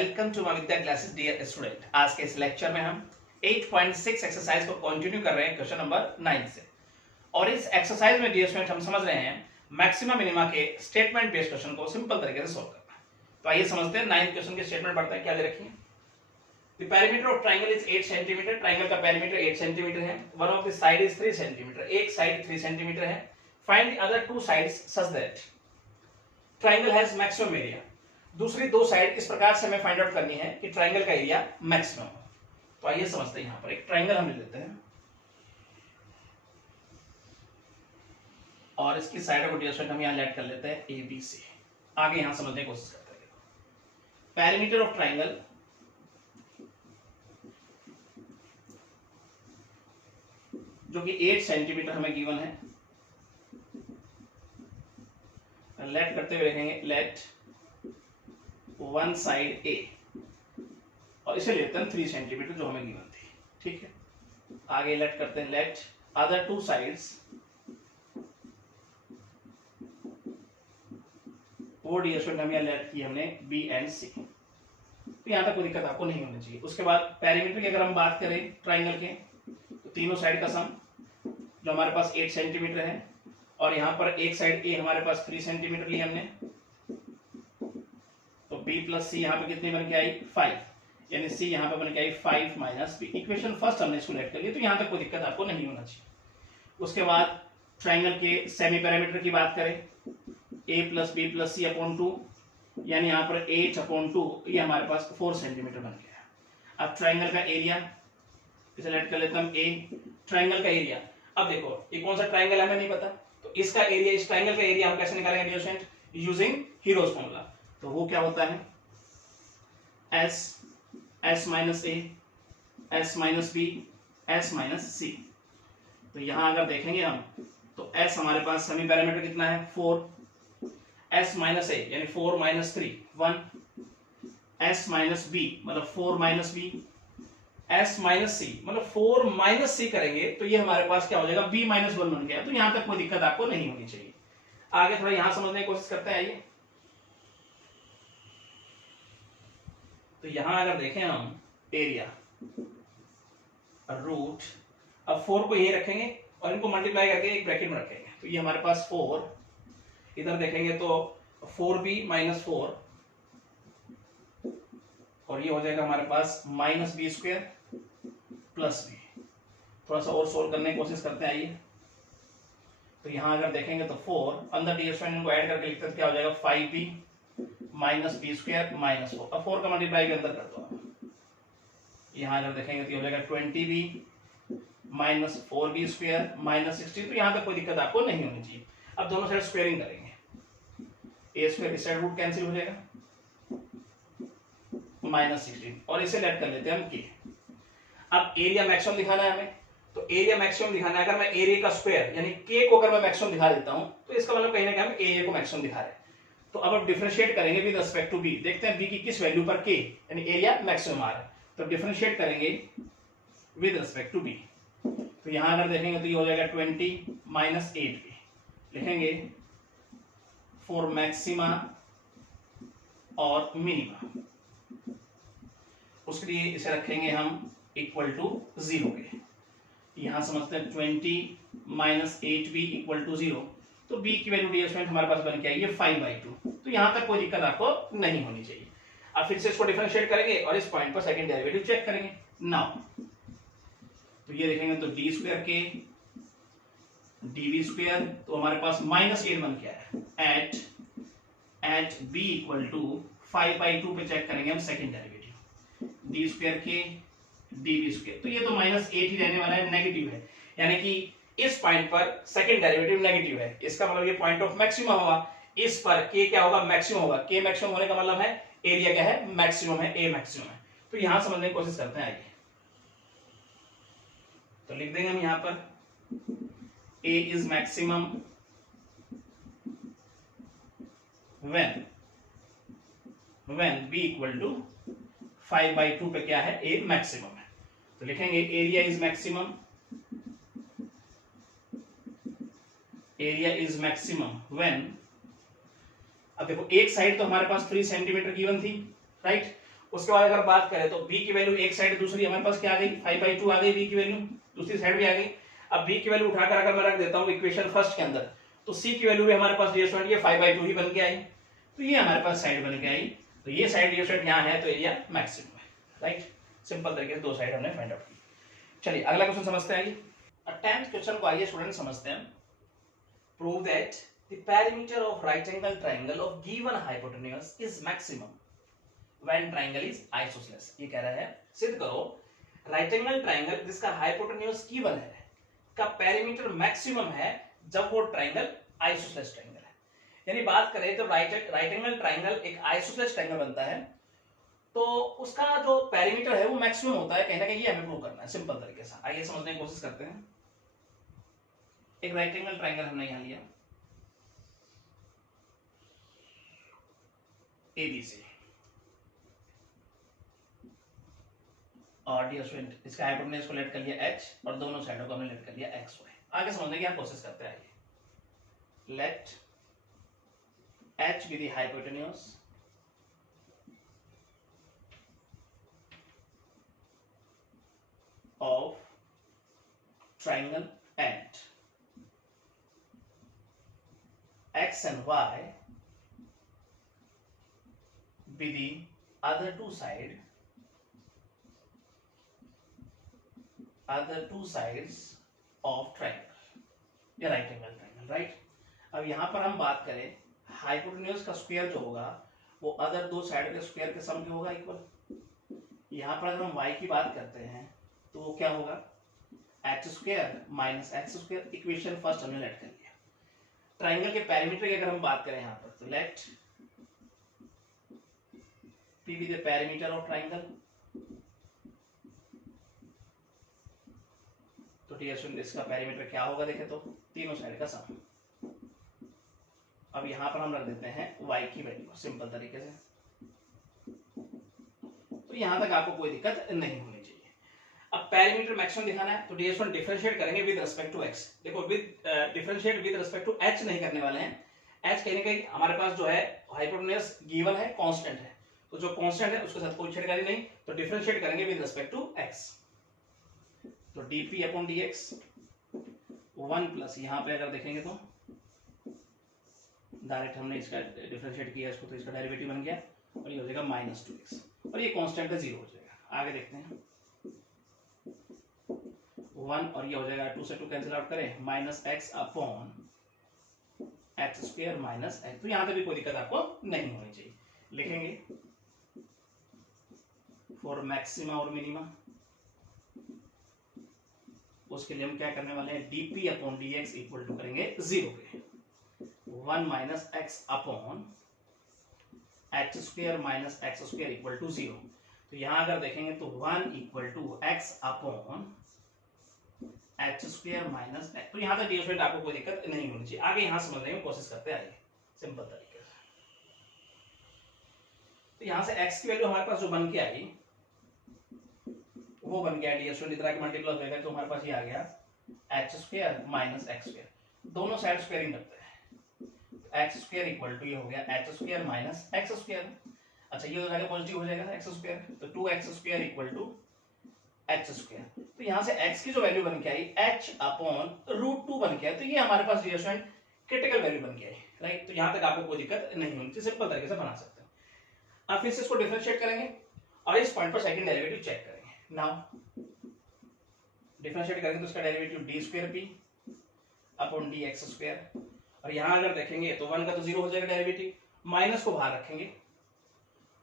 Welcome to my Vidya classes dear student. आज के इस लेक्चर में हम 8.6 एक्सरसाइज को कंटिन्यू कर रहे हैं क्वेश्चन नंबर 9 से। और इस एक्सरसाइज में डियर स्टूडेंट हम समझ रहे हैं मैक्सिमा मिनिमा के स्टेटमेंट बेस्ड क्वेश्चन को सिंपल तरीके से सॉल्व करना। तो आइए समझते हैं 9 क्वेश्चन के स्टेटमेंट पढ़ते हैं। क्या दे रखी है? The perimeter of triangle is 8 cm. Triangle का पेरीमीटर 8 cm है। One of the side is 3 cm. एक साइड 3 cm है। Find the other two sides such that triangle has maximum area. दूसरी दो साइड इस प्रकार से हमें फाइंड आउट करनी है कि ट्रायंगल का एरिया मैक्सिमम हो। तो आइए समझते हैं। यहाँ पर एक ट्रायंगल हम ले लेते हैं और इसकी साइड को डिस्टेंस हम यहाँ लेट कर लेते हैं ए बी सी। आगे यहाँ समझने की कोशिश करते हैं। पेरीमीटर ऑफ ट्रायंगल जो कि 8 सेंटीमीटर हमें गिवन है। लेट करते हुए लिखेंगे लेट वन साइड ए और इसे लेते हैं 3 सेंटीमीटर जो हमें गिवन थी। ठीक है, आगे लेट करते हैं लेट अदर टू साइड्स, वो डिस्टेंस हम यहाँ लेट की हमने बी एंड सी। तो यहाँ तक कोई दिक्कत आपको नहीं होनी चाहिए। उसके बाद पेरीमीटर की अगर हम बात करें ट्राइंगल के, तो तीनों साइड का सम जो हमारे पास 8 सेंटीमीटर है और यहाँ पर एक साइड ए हमारे पास 3 सेंटीमीटर ली हमने, तो b प्लस सी यहाँ पे कितनी बन के आई 5, यानी c यहाँ पे बन के आई 5 माइनस बी। इक्वेशन फर्स्ट हमने इसको लेट कर लिया, तो यहाँ तक कोई दिक्कत आपको नहीं होना चाहिए। उसके बाद ट्राइंगल के सेमी पैरामीटर की बात करें, a plus B plus C upon 2, यानी यहाँ पर 8 अपॉन 2, ये हमारे पास 4 सेंटीमीटर बन गया। अब ट्राइंगल का एरिया इसे लेट कर लेते हैं हम a। ट्राइंगल का एरिया, अब देखो ये कौन सा ट्राइंगल हमें नहीं पता, तो इसका एरिया, इस ट्राइंगल का एरिया हम कैसे निकालेंगे डिस्टेंस? Using heroes formula. तो वो क्या होता है? s minus A, s minus B, s minus C. तो यहां अगर देखेंगे हम तो s हमारे पास सेमी पैरामीटर कितना है 4, s माइनस ए यानी 4 माइनस 3 1, s माइनस बी मतलब 4 माइनस बी, s माइनस सी मतलब 4 माइनस सी करेंगे तो ये हमारे पास क्या हो जाएगा b माइनस 1 बन गया। तो यहां तक कोई दिक्कत आपको नहीं होनी चाहिए। आगे थोड़ा यहां समझने की कोशिश करते हैं। आइए, तो यहां अगर देखें हम एरिया रूट, अब 4 को यही रखेंगे और इनको मल्टीप्लाई करके एक ब्रैकेट में रखेंगे, तो ये हमारे पास 4, इधर देखेंगे तो 4b माइनस 4 और ये हो जाएगा हमारे पास minus B square plus B. थोड़ा सा और सोल्व करने की कोशिश करते हैं। आइए, तो यहां अगर देखेंगे तो 4 अंदर डिस्टेंस को ऐड करके लिखते हैं, क्या हो जाएगा 5b minus B square minus 4। अब 4 का मल्टीप्लाई के अंदर कर दो। यहां अगर देखेंगे तो ये हो जाएगा 20b minus 4b square minus 16। तो यहां तक कोई दिक्कत आपको नहीं होनी चाहिए। अब दोनों साइड स्क्वायरिंग करेंगे, a स्क्वायर इस साइड रूट कैंसिल हो जाएगा माइनस 16 और इसे लेट कर लेते हैं हम k। अब एरिया मैक्सिमम दिखाना है हमें, तो एरिया मैक्सिमम दिखाना है। अगर मैं एरिया का स्क्वायर यानी k को अगर मैं मैक्सिमम दिखा देता हूं तो इसका मतलब कहीं ना कहीं हम एरिया को मैक्सिमम दिखा रहे हैं। तो अब हम डिफरेंशिएट करेंगे विद रिस्पेक्ट टू b, देखते हैं b की किस वैल्यू पर k यानी एरिया मैक्सिमम आ रहा है। तो डिफरेंशिएट करेंगे विद रिस्पेक्ट टू b, तो यहां अगर देखेंगे तो ये हो जाएगा 20 माइनस 8b, लिखेंगे फॉर मैक्सिमा और मिनिमा। उसके लिए इसे रखेंगे हम इक्वल टू 0 के। यहां समझते हैं 20 माइनस 8b इक्वल टू 0, तो b की वैल्यू डिस्टेंस हमारे पास बन के आई है 5/2। तो यहां तक कोई दिक्कत आपको नहीं होनी चाहिए। अब फिर से इसको डिफरेंशिएट करेंगे और इस पॉइंट पर सेकंड डेरिवेटिव चेक करेंगे। नाउ तो ये देखेंगे तो d स्क्वायर के dv स्क्वायर, तो हमारे पास माइनस 8 बन गया है। एट b इक्वल टू 5/2 पे चेक करेंगे हम सेकंड डेरिवेटिव, d स्क्वायर के dv स्क्वायर, तो ये तो माइनस 8 ही रहने वाला है, नेगेटिव है, यानी कि इस पॉइंट पर सेकंड डेरिवेटिव नेगेटिव है। इसका मतलब ये पॉइंट ऑफ मैक्सिमम होगा। इस पर k क्या होगा? मैक्सिमम होगा। k मैक्सिमम होने का मतलब है एरिया क्या है? मैक्सिमम है, a मैक्सिमम है। तो यहां समझने की कोशिश करते हैं। आइए, तो लिख देंगे हम यहां पर a is maximum when b equal to 5/2 पे क्या है? a मैक्सिमम है। तो लिखेंगे area is maximum, area is maximum when, अब देखो एक साइड तो हमारे पास 3 सेंटीमीटर गिवन थी, राइट, उसके बाद अगर बात करें तो b की वैल्यू एक साइड, दूसरी हमारे पास क्या आ गई 5/2 आ गई b की वैल्यू, दूसरी साइड भी आ गई। अब b की वैल्यू उठाकर अगर मैं रख देता हूं इक्वेशन फर्स्ट के अंदर, तो c की वैल्यू भी हमारे पास डियर स्टूडेंट ये 5/2 ही बन के आई, तो ये हमारे पास साइड बन के आई। तो ये साइड डियर स्टूडेंट यहां है तो एरिया मैक्सिमम है, राइट। सिंपल तरीके से दो साइड हमने फाइंड आउट की। चलिए अगला क्वेश्चन समझते हैं। 10th क्वेश्चन को आइए स्टूडेंट समझते हैं। Prove that the perimeter of right angle triangle of given hypotenuse is maximum when triangle is isosceles. ये कह रहा है सिद्ध करो राइट एंगल ट्रायंगल जिसका हाइपोटेन्यूज गिवन है का पेरीमीटर मैक्सिमम है जब वो ट्रायंगल आइसोसेलेस ट्रायंगल है। यानी बात करें तो राइट एंगल ट्रायंगल एक आइसोसेलेस ट्रायंगल बनता है, तो उसका जो पेरीमीटर है वो मैक्सिमम होता है, कहीं ना कहीं ये हमें प्रूव करना है सिंपल तरीके से। आइए समझने की कोशिश करते हैं। एक राइट एंगल ट्रायंगल हमने यहां लिया ABC, और डियर स्टूडेंट इसका हाइपोटेन्यूज को लेट कर लिया h और दोनों साइडों को हमने लेट कर लिया xy। आगे समझने की कोशिश करते हैं। आइए let h be the hypotenuse of triangle and x and y be the other two sides of triangle या राइट एंगल ट्रायंगल, राइट। अब यहां पर हम बात करें हाइपोटेन्यूज का स्क्वायर जो होगा वो अदर दो साइड के स्क्वायर के सम के होगा इक्वल। यहां पर अगर हम y की बात करते हैं तो वो क्या होगा h square minus x square. Equation first हमने लेट कर लिया। ट्रायंगल के पेरीमीटर की अगर हम बात करें यहां पर तो let p be the perimeter of triangle. तो डियर स्टूडेंट इसका पेरीमीटर क्या होगा देखें तो तीनों साइड का सम। अब यहां पर हम रख देते हैं y की वैल्यू सिंपल तरीके से, तो यहां तक आपको कोई दिक्कत नहीं होनी चाहिए। अब पेरीमीटर मैक्सिमम दिखाना है तो डियर स्टूडेंट डिफरेंशिएट करेंगे विद रिस्पेक्ट टू x। देखो with differentiate with respect to h नहीं करने वाले हैं। h कहने का हमारे पास जो है हाइपोटेन्यूज गिवन है कांस्टेंट है, तो जो कांस्टेंट है उसके साथ कोई छेड़खानी नहीं, तो डिफरेंशिएट करेंगे विद रिस्पेक्ट टू x। तो dp अपॉन dx 1 प्लस यहां पे अगर देखेंगे तो डायरेक्ट हमने इसका डिफरेंशिएट किया इसको, तो इसका डेरिवेटिव बन गया और ये हो जाएगा -2x और ये कांस्टेंट है 0 हो जाएगा। आगे देखते हैं 1 और ये हो जाएगा 2 से 2 कैंसिल आउट करें -x upon x square minus x। तो यहां पे भी कोई दिक्कत आपको नहीं होनी चाहिए। लिखेंगे फॉर मैक्सिमा और मिनिमा, उसके लिए हम क्या करने वाले हैं dp upon dx equal to करेंगे 0 पे 1 minus x upon x square minus x square equal to 0। तो यहां अगर देखेंगे तो 1 equal to x upon x square minus x। तो यहां तक डियर स्टूडेंट आपको कोई दिक्कत नहीं होनी चाहिए। आगे यहां समझने की कोशिश करते हैं। आइए सिंपल तरीके से, तो यहां से x की वैल्यू हमारे पास जो बन के आई वो बन गया डियर स्टूडेंट, इतना के मल्टीप्लाई हो जाएगा तो हमारे पास ये आ गया h square minus x square. दोनों साइड स्क्वायरिंग करते हैं, x स्क्वायर इक्वल टू ये हो गया h square minus x square. अच्छा ये हो जाएगा पॉजिटिव हो जाएगा x स्क्वायर, तो 2x square equal to h square. तो यहां से x की जो वैल्यू बन के आई h अपॉन √2 बन के आई, तो ये हमारे पास डियर स्टूडेंट क्रिटिकल वैल्यू बन के आई, राइट। तो यहां तक आपको कोई दिक्कत नहीं होनी चाहिए, सिंपल तरीके से बना सकते हैं। अब फिर से इसको डिफरेंशिएट करेंगे और इस पॉइंट पर सेकंड डेरिवेटिव चेक करेंगे। नाउ डिफरेंशिएट करेंगे तो इसका derivative d square p upon dx square, और यहां अगर देखेंगे तो 1 का तो 0 हो जाएगा डेरिवेटिव, माइनस को बाहर रखेंगे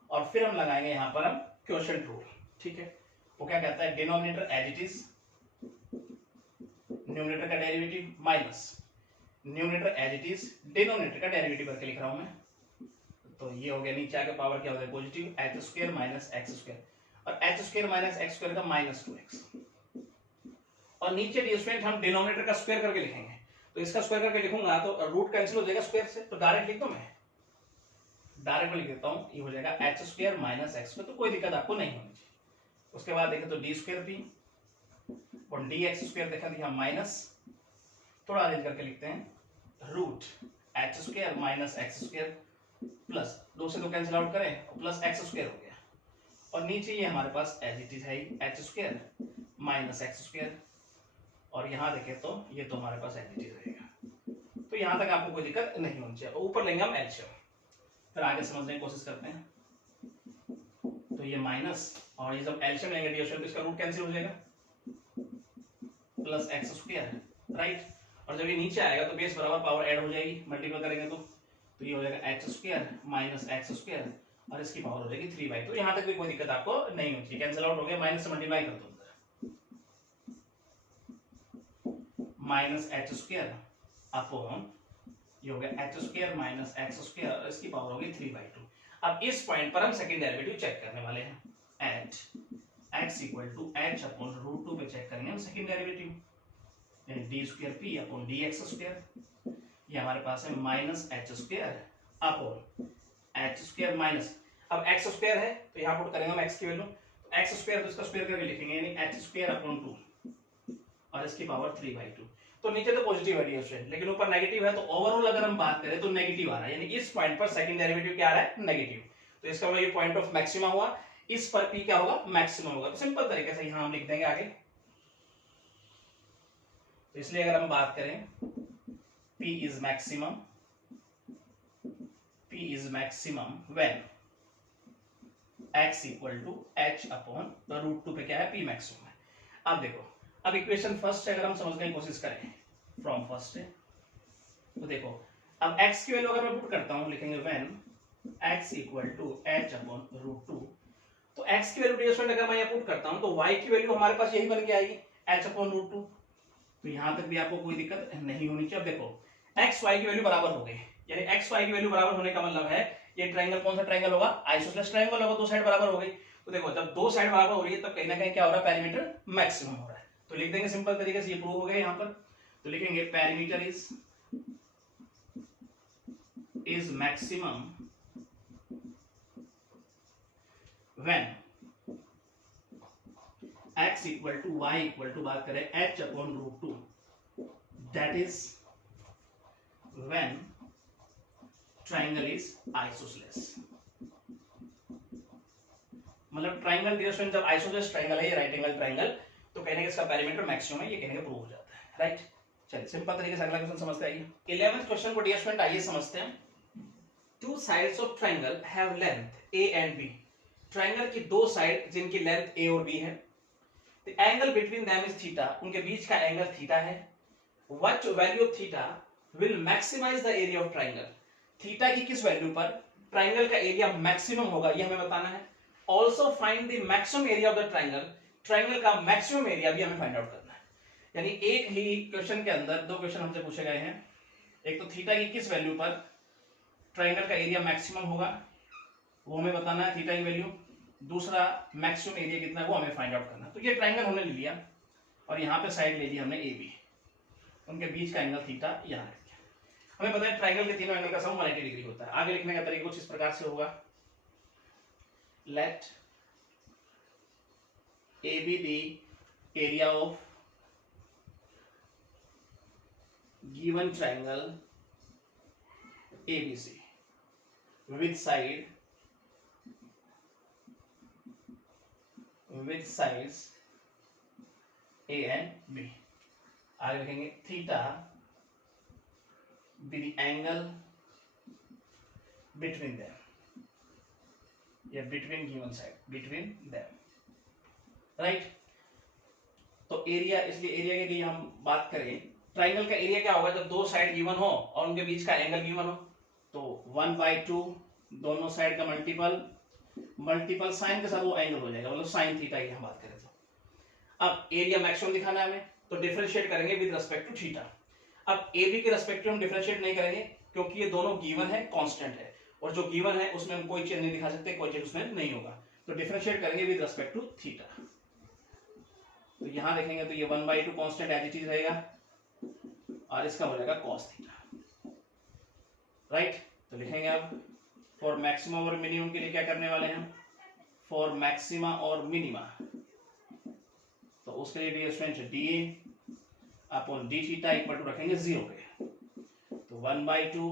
और फिर हम लगाएंगे यहां पर हम क्वोशिएंट रूल, ठीक है। वो क्या कहता है denominator as it is, numerator का derivative minus numerator as it is denominator का डेरिवेटिव करके लिख रहा हूं मैं। तो ये हो गया नीचे आके पावर क्या होता है positive h square minus x square, और h square minus x square का -2x, और नीचे डियर स्टूडेंट हम डिनोमिनेटर का स्क्वायर करके लिखेंगे। तो इसका स्क्वायर करके लिखूंगा तो रूट कैंसिल हो जाएगा स्क्वायर से, तो डायरेक्ट लिख दो, मैं डायरेक्ट लिख देता हूं, ये हो जाएगा h square minus x square. तो कोई दिक्कत आपको नहीं होनी चाहिए। उसके बाद देखें तो d स्क्वायर p और dx स्क्वायर देखें तो यहां माइनस, थोड़ा अरेंज करके लिखते हैं root h square minus x square plus 2 से 2 कैंसिल आउट करें प्लस x स्क्वायर हो गया, और नीचे ये हमारे पास एज इट इज है H square minus X square, और यहाँ देखें तो ये तो हमारे पास एज इट इज रहेगा। तो यहाँ तक आपको कोई दिक्कत नहीं होनी चाहिए। ऊपर लेंगे हम एलसीएम, फिर आगे समझने की कोशिश करते हैं। तो ये माइनस, और ये जब एलसीएम लेंगे डिविजन, तो इसका रूट कैंसिल हो जाएगा, प्लस एक्स स्क्वायर, राइट। और जब ये नीचे आएगा तो बेस बराबर पावर ऐड हो जाएगी, मल्टीपल करेंगे तो ये हो जाएगा x square minus X square, और इसकी पावर हो जाएगी 3/2। तो यहाँ तक भी कोई दिक्कत आपको नहीं होती है, कैंसिल आउट हो गया, माइनस से मल्टीप्लाई कर दो, माइनस एच स्क्वायर अपॉन ये हो गया H square minus X square, और इसकी पावर होगी 3/2। अब इस पॉइंट पर हम सेकंड डेरिवेटिव चेक करने वाले हैं, at x equal to H upon root 2 पे चेक करेंगे हम सेकंड डेरिवेटिव, यानी D square P upon D X square. ये हमारे पास है minus H square upon H square minus, अब एक्स स्क्वायर है तो यहाँ पुट करेंगे हम एक्स की वैल्यू, तो एक्स स्क्वायर तो इसका स्क्वायर करके लिखेंगे, यानी एच स्क्वायर अपॉन 2 और इसकी पावर 3/2। तो नीचे तो पॉजिटिव है लेकिन ऊपर नेगेटिव है, तो ओवरऑल अगर हम बात करें तो नेगेटिव आ रहा है, यानी इस पॉइंट पर सेकंड डेरिवेटिव क्या आ रहा है, नेगेटिव। तो इसका मतलब ये पॉइंट ऑफ मैक्सिमा हुआ, इस पर p क्या होगा, मैक्सिमम होगा। तो सिंपल तरीके से यहां हम लिख देंगे आगे। तो इसलिए अगर हम बात करें p is maximum when x equal to h upon root 2 पे क्या है, p मैक्सिमम है। अब देखो, अब इक्वेशन फर्स्ट से अगर हम समझने की कोशिश करें फ्रॉम फर्स्ट से, तो देखो अब x की वैल्यू अगर मैं पुट करता हूं, लिखेंगे when x equal to h upon root 2, तो x की वैल्यू डिस्टेंट अगर मैं यहाँ पुट करता हूं तो y की वैल्यू हमारे पास यही बन के आएगी h अपॉन रूट 2। तो यहां तक भी आपको कोई दिक्कत नहीं होनी चाहिए। अब देखो x y की वैल्यू बराबर हो गई, यानी x y की वैल्यू बराबर होने का मतलब है ये ट्रायंगल कौन सा ट्रायंगल होगा, आइसोसेलेस ट्रायंगल होगा, दो साइड बराबर हो गई। तो देखो जब दो साइड बराबर हो रही है तब कहीं ना कहीं क्या हो रहा है, पेरीमीटर मैक्सिमम हो रहा है। तो लिख देंगे सिंपल तरीके से, ये प्रूव हो गया यहाँ पर। तो लिखेंगे perimeter is maximum when x equal to y equal to बात करें h upon root 2, that is when triangle is isosceles. मतलब ट्रायंगल डिस्टेंस जब आइसोसेलेस ट्रायंगल है, ये राइट एंगल ट्रायंगल, तो कहने के इसका पेरीमीटर मैक्सिमम है, ये कहने का प्रूव हो जाता है, राइट। चलिए सिंपल तरीके से अगला क्वेश्चन समझते आइए। 11th क्वेश्चन को डियर स्टूडेंट आइए समझते हैं। Two sides of triangle have length a and b, ट्रायंगल की दो साइड जिनकी लेंथ a और b है, the angle between them is theta, उनके बीच का एंगल थीटा है। What value of theta will maximize the area of triangle, theta की किस वैल्यू पर ट्रायंगल का एरिया मैक्सिमम होगा, ये हमें बताना है। Also find the maximum area of the triangle, triangle का मैक्सिमम एरिया भी हमें फाइंड आउट करना है। यानी एक ही क्वेश्चन के अंदर दो क्वेश्चन हमसे पूछे गए हैं, एक तो थीटा की किस वैल्यू पर ट्रायंगल का एरिया मैक्सिमम होगा वो हमें बताना है, थीटा की वैल्यू, दूसरा मैक्सिमम एरिया कितना है वो हमें फाइंड आउट करना है। तो ये ट्रायंगल हमने ले लिया और यहाँ पे साइड ले ली हमने ए बी, उनके बीच का एंगल थीटा यहाँ रख दिया। हमें पता है ट्रायंगल के तीनों एंगल का सम 180 डिग्री होता है। आगे लिखने का तरीका कुछ इस प्रकार से होगा, let A be the area of given triangle ABC with sides A and B। आगे लिखेंगे theta be the angle between them, या between given side, between them, right। तो एरिया, इसलिए एरिया की हम बात करें, ट्राइंगल का एरिया क्या होगा जब दो साइड गिवन हो और उनके बीच का एंगल गिवन हो, तो 1/2 दोनों साइड का मल्टीपल साइन के साथ वो एंगल हो जाएगा, मतलब साइन थीटा की हम बात करें तो। अब एरिया मैक्सिमम दिखाना है हमें, तो डिफरेंशिएट करेंगे विद रिस्पेक्ट टू थीटा। अब ए बी के रिस्पेक्ट हम डिफरेंशिएट नहीं करेंगे क्योंकि ये दोनों गिवन है, कांस्टेंट है, और जो गिवन है उसमें हम कोई चीज नहीं दिखा सकते, कोई चीज उसमें नहीं होगा, तो डिफरेंशिएट करेंगे विद रिस्पेक्ट टू थीटा। तो यहां देखेंगे तो ये 1/2 कांस्टेंट एज इट इज रहेगा और इसका हो जाएगा cos थीटा, राइट। तो लिखेंगे अब फॉर मैक्सिमम और मिनिमम के लिए क्या करने वाले हैं, फॉर मैक्सिमा और मिनिमा, तो उसके लिए dear student dA upon d theta equal to रखेंगे 0 पे, तो 1/2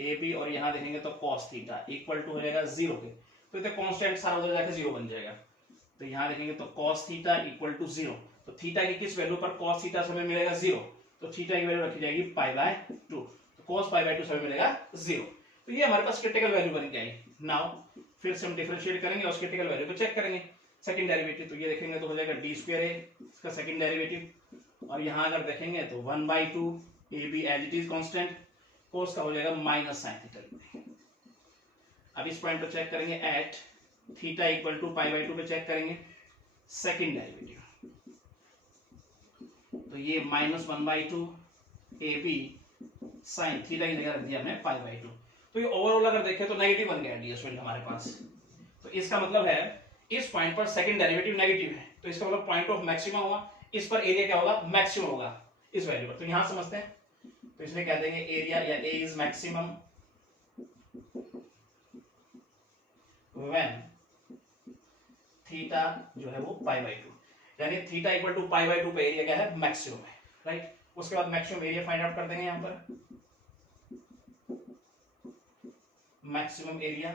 AB और यहां देखेंगे तो cos थीटा इक्वल टू हो जाएगा 0 पे। तो इधर कांस्टेंट सारा उधर जाकर 0 बन जाएगा। तो यहाँ देखेंगे तो cos थीटा इक्वल टू 0, तो थीटा की किस वैल्यू पर cos थीटा समय मिलेगा 0, तो थीटा की वैल्यू रखी जाएगी π/2, तो cos π/2 समय मिलेगा 0। तो ये हमारे पास क्रिटिकल वैल्यू बन के आई। नाउ फिर से हम डिफरेंशिएट करेंगे और उस क्रिटिकल वैल्यू को चेक करेंगे सेकंड डेरिवेटिव। तो ये देखेंगे तो हो जाएगा d² a इसका सेकंड डेरिवेटिव, और यहाँ अगर देखेंगे तो 1/2 a b as it is constant, cos का हो जाएगा -sin थीटा। अब इस पॉइंट पर चेक करेंगे एट थीटा इक्वल टू π/2 पे चेक करेंगे सेकंड डेरिवेटिव, तो ये -1/2 ab sin थीटा की जगह रख दिया हमने π/2। तो ये ओवरऑल अगर देखें तो नेगेटिव बन गया डी स्टूडेंट हमारे पास। तो इसका मतलब है इस पॉइंट पर सेकंड डेरिवेटिव नेगेटिव है, तो इसका मतलब पॉइंट ऑफ मैक्सिमा हुआ, इस पर एरिया क्या होगा, मैक्सिमम होगा इस वैल्यू पर। तो यहां समझते हैं, तो इसलिए कह देंगे एरिया या ए इज मैक्सिमम व्हेन थीटा जो है वो π/2, यानी थीटा इक्वल टू π/2 पे एरिया क्या है, मैक्सिमम है, राइट। उसके बाद मैक्सिमम एरिया फाइंड आउट कर देंगे यहां पर, मैक्सिमम एरिया।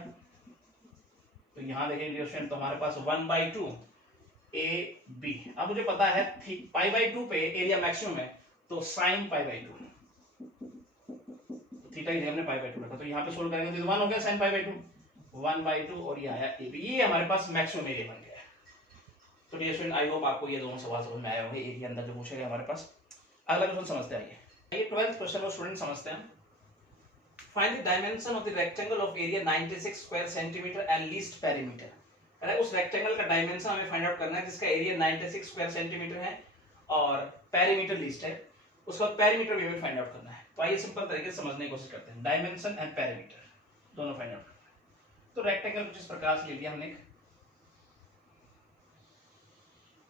तो यहां देखेंगे तो हमारे पास 1/2 AB। अब मुझे पता है π/2 पे एरिया मैक्सिमम है, तो sin π/2, थीटा की जगह हमने π/2 रखा, तो यहाँ पे सोल्व करेंगे तो 1 हो गया sin π/2, 1/2 और ये आया AB। ये हमारे पास मैक्सिमम एरिया बन गया है। तो डियर स्टूडेंट आई होप आपको ये दोनों सवाल समझ में आए होंगे, एरिया अंदर जो पूछेगा हमारे पास। अगला क्वेश्चन समझते हैं, आइए 12th क्वेश्चन को स्टूडेंट समझते हैं। Find the dimension of the rectangle of area 96 square centimeter and least perimeter। अरे उस रेक्टेंगल का डायमेंशन हमें फाइंड आउट करना है जिसका एरिया 96 स्क्वायर सेंटीमीटर है और पेरीमीटर लीस्ट है, उसका पेरीमीटर भी हमें फाइंड आउट करना है। तो आइए सिंपल तरीके से समझने की कोशिश करते हैं, डायमेंशन एंड पेरीमीटर दोनों फाइंड आउट करना है। तो रेक्टेंगल कुछ इस प्रकार से ले लिया हमने,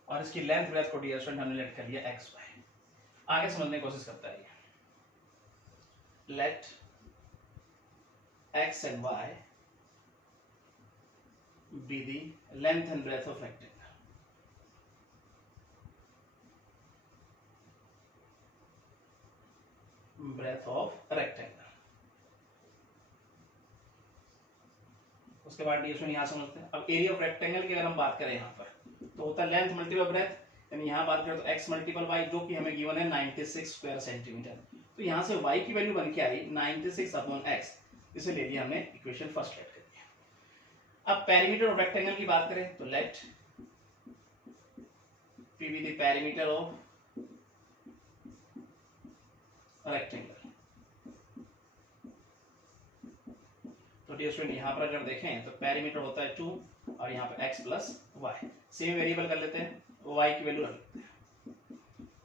और इसकी लेंथ ब्रेथ को डियर स्टूडेंट हमने लेट कर लिया xy। आगे समझने की कोशिश करता है, late x and y be the length and breadth of rectangle। breadth of rectangle। उसके बाद डिस्टेंस यहां समझते हैं। अब एरिया ऑफ रेक्टेंगल की अगर हम बात करें यहाँ पर, तो होता है लेंथ मल्टीपल ब्रेथ, यानी यहाँ बात करें तो x मल्टीपल y, जो कि हमें गिवन है 96 स्क्वायर सेंटीमीटर। तो यहाँ से y की वैल्यू बन के आई 96/x, इसे ले लिया हमने इक्वेशन फर्स्ट लेट कर दिया। अब पेरीमीटर ऑफ रेक्टेंगल की बात करें तो let P be the perimeter of rectangle. तो डियर स्टूडेंट यहाँ पर अगर देखें तो पेरीमीटर होता है 2 और यहाँ पर x plus Y, same variable कर लेते हैं, y की वैल्यू रख लेते हैं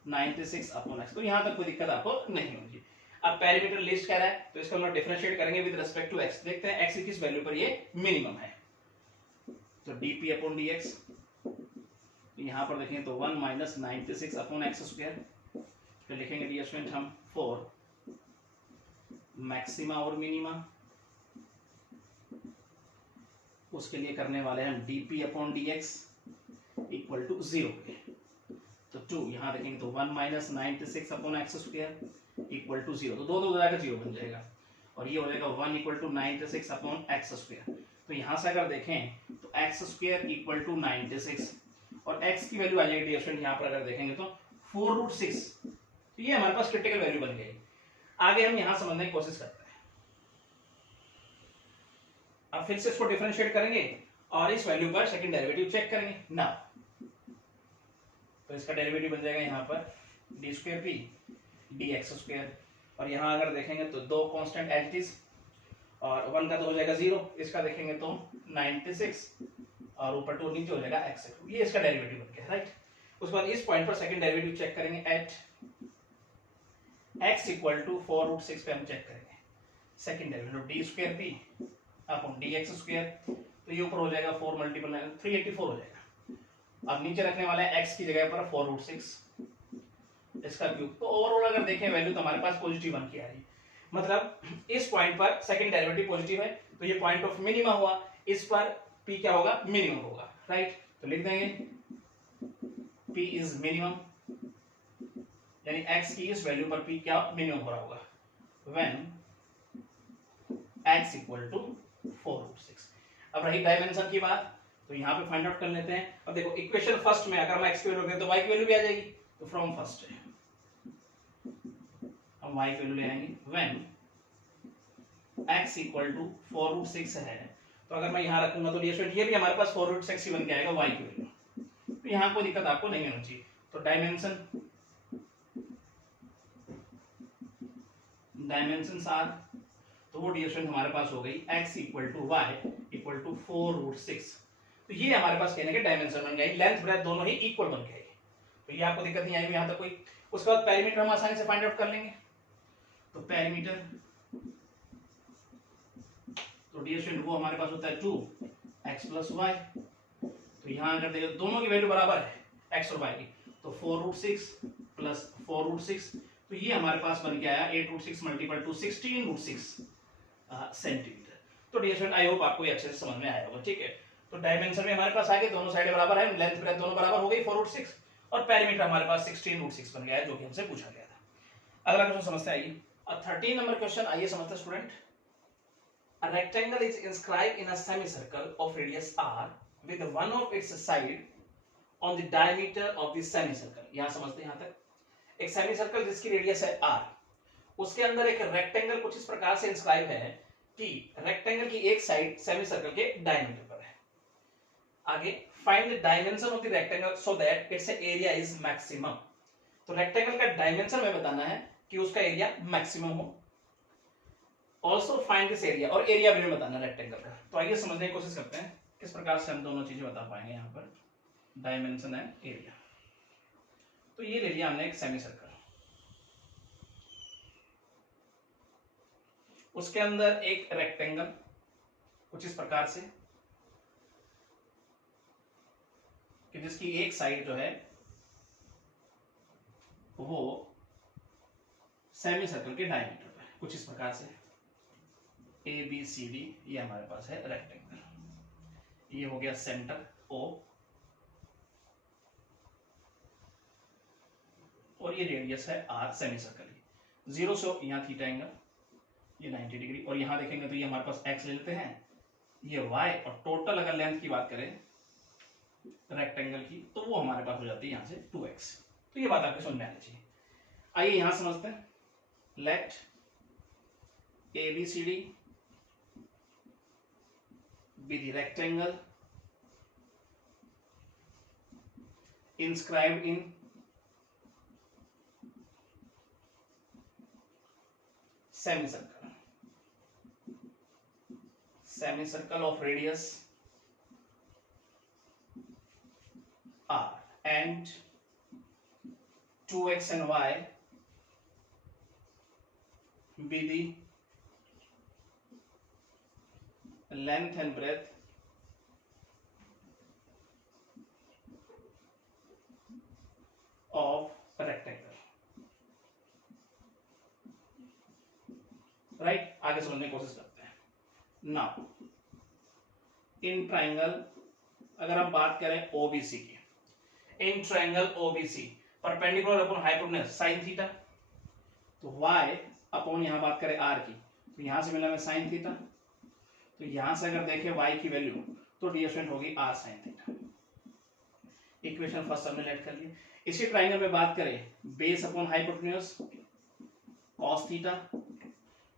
96/x। तो यहाँ तक कोई दिक्कत आपको नहीं होगी। अब पेरीमीटर लिस्ट कह रहा है, तो इसको हम लोग डिफरेंशिएट करेंगे विद रिस्पेक्ट टू x। देखते हैं x की किस वैल्यू पर ये मिनिमम है। तो dp/dx, यहां पर देखें तो 1 - 96/x², फिर लिखेंगे डियर स्टूडेंट हम 4 मैक्सिमा और मिनिमा, उसके लिए करने वाले हैं हम dp/dx इक्वल टू 0 पे। तो 2 यहां देखेंगे तो 1 - 96/x² इक्वल टू 0, तो दो जाकर 0 बन जाएगा, और ये हो जाएगा 1 इक्वल टू 96/x²। तो यहां से अगर देखें तो x² इक्वल टू 96 और x की वैल्यू आ जाएगी डियर स्टूडेंट यहाँ पर अगर देखेंगे तो 4√6। तो ये हमारे पास क्रिटिकल वैल्यू बन गई। आगे हम यहां समझने की कोशिश करते हैं। अब फिर से इसको डिफरेंशिएट करेंगे और इस वैल्यू पर सेकंड डेरिवेटिव चेक करेंगे ना। तो इसका डेरिवेटिव बन जाएगा यहाँ पर d²p dx², और यहाँ अगर देखेंगे तो दो कांस्टेंट एज इट इज, और 1 का तो हो जाएगा 0, इसका देखेंगे तो 96 और ऊपर 2 नीचे हो जाएगा x। ये इसका डेरिवेटिव बन गया, राइट। उसके बाद इस पॉइंट पर सेकंड डेरिवेटिव चेक करेंगे एट x इक्वल टू 4√6 पे हम चेक करेंगे second derivative d²p upon dx²। तो ये ऊपर हो जाएगा 4 मल्टीपल 384 हो जाएगा। अब नीचे रखने वाला है x की जगह पर 4√6 इसका क्यूब। तो ओवरऑल अगर देखें वैल्यू तो हमारे पास पॉजिटिव बन के आ रही है, मतलब इस पॉइंट पर सेकंड डेरिवेटिव पॉजिटिव है, तो ये पॉइंट ऑफ मिनिमा हुआ, इस पर p क्या होगा, मिनिमम होगा, राइट। तो लिख देंगे p इज मिनिमम, यानी x की इस वैल्यू पर p क्या मिनिमम हो रहा होगा व्हेन x इक्वल टू 4√6। अब रही डायमेंशन की बात, तो यहाँ पे फाइंड आउट कर लेते हैं। अब देखो इक्वेशन फर्स्ट में अगर हम x की वैल्यू रखें तो y की वैल्यू भी आ जाएगी, तो फ्रॉम फर्स्ट हम y की वैल्यू ले आएंगे व्हेन x इक्वल टू 4√6 है, तो अगर मैं यहाँ रखूंगा तो ये भी हमारे पास 4√6 ही बन के आएगा y की वैल्यू, तो यहाँ कोई दिक्कत आपको नहीं होनी चाहिए। तो डायमेंशन आर, तो वो डिस्टेंस हमारे पास हो गई x equal to Y equal to 4√6, तो ये हमारे पास कहने के डायमेंशन बन गई, लेंथ ब्रेथ दोनों ही इक्वल बन गए, तो ये आपको दिक्कत नहीं आएगी यहाँ तक कोई। उसके बाद पेरीमीटर हम आसानी से फाइंड आउट कर लेंगे, तो पेरीमीटर तो डिस्टेंस वो हमारे पास होता है 2x प्लस वाई, तो यहाँ अगर देखो दोनों की वैल्यू बराबर है x और y की, तो 4√6 प्लस 4√6, तो ये हमारे पास बन के आया 8√6 मल्टीपल टू 16√6 सेंटीमीटर। तो डियर स्टूडेंट आई होप आपको ये अच्छे से समझ में आया होगा, ठीक है। तो डायमेंशन में हमारे पास आ गए, दोनों साइड बराबर है, लेंथ ब्रेथ दोनों बराबर हो गई 4√6, और पेरीमीटर हमारे पास 16√6 बन गया है, जो कि हमसे पूछा गया था। अगला क्वेश्चन समझते आइए, 13 नंबर क्वेश्चन आइए समझते student. A rectangle is inscribed in a semicircle of radius r with one of its side on the diameter of the semicircle। यहाँ समझते हैं यहाँ तक। एक सेमीसर्कल जिसकी रेडियस है r, उसके अंदर एक रेक्टेंगल कुछ इस प्रकार से इंस्क्राइब है कि रेक्टेंगल की एक साइड सेमीसर्कल के डायमीटर पर है। आगे find the dimension of the rectangle so that it's area is maximum. तो रेक्टेंगल का डायमेंशन हमें बताना है कि उसका एरिया मैक्सिमम हो। ऑल्सो फाइंड दिस एरिया, और एरिया भी हमें बताना है रेक्टेंगल का। तो आइए समझने की कोशिश करते हैं किस प्रकार से हम दोनों चीजें बता पाएंगे यहाँ पर, डायमेंशन एंड एरिया। तो ये ले लिया हमने एक सेमी सर्कल, उसके अंदर एक रेक्टेंगल कुछ इस प्रकार से कि जिसकी एक साइड जो है वो सेमी सर्कल के डायमीटर पे कुछ इस प्रकार से ए बी सी डी, ये हमारे पास है रेक्टेंगल, ये हो गया सेंटर ओ, और ये रेडियस है आर सेमी सर्कल की। 0 से यहाँ थीटा एंगल, ये 90 डिग्री, और यहाँ देखेंगे तो ये हमारे पास x ले लेते हैं, ये y, और टोटल अगर लेंथ की बात करें रेक्टेंगल की तो वो हमारे पास हो जाती है यहाँ से 2x। तो ये बात आपको समझ में आनी चाहिए। आइए यहाँ समझते हैं, late ABCD be the rectangle inscribed in semicircle of radius r, and 2x and y be the length and breadth of a rectangle, right? आगे समझने की कोशिश करते हैं। नाउ इन ट्राइंगल अगर हम बात करें OBC की, in triangle OBC perpendicular upon hypotenuse sin theta, तो y अपॉन यहाँ बात करें r की, तो यहाँ से मिला हमें sin थीटा, तो यहां से अगर देखें y की वैल्यू तो डिस्टेंस होगी r sin theta. Equation first हमने लेट कर ली। इसी ट्राइंगल में बात करें base upon hypotenuse cos theta,